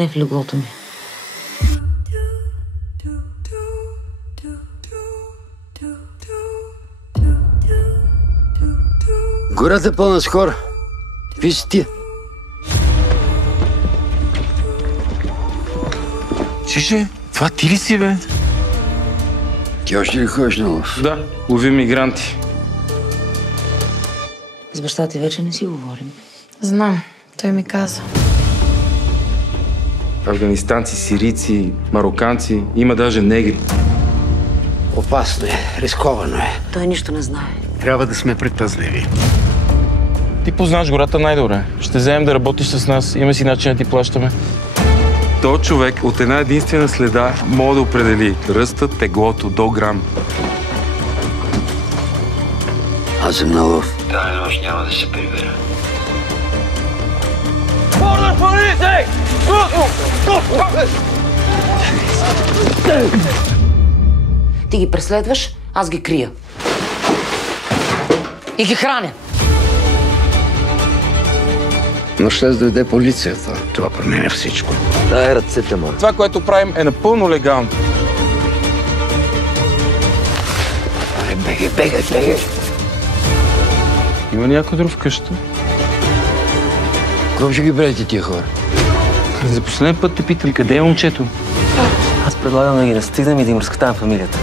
не в леглото ми. Гората е пълна с хора. Какви си ти? Чише, това ти ли си, бе? Ти още ли ходиш на лов? Да, лови мигранти. С баща ти вече не си говорим. Знам, той ми каза. Афганистанци, сирийци, мароканци, има даже негри. Опасно е, рисковано е. Той нищо не знае. Трябва да сме предпазливи. Ти познаш гората най-добре. Ще вземем да работиш с нас, имаме си начин да ти плащаме. Той човек от една единствена следа може да определи ръста, теглото до грам. Аз съм на лов. Тази нощ няма да се прибера. Ти ги преследваш, аз ги крия. И ги храня. Но ще дойде полицията. Това променя всичко. Дай ръцете, ма. Това, което правим, е напълно легално. Бегай. Има някой друг в къщата? Кога ще ги правите тия хора? За последен път те питам, къде е момчето? Аз предлагам да ги настигнем и да им разкатавам фамилията.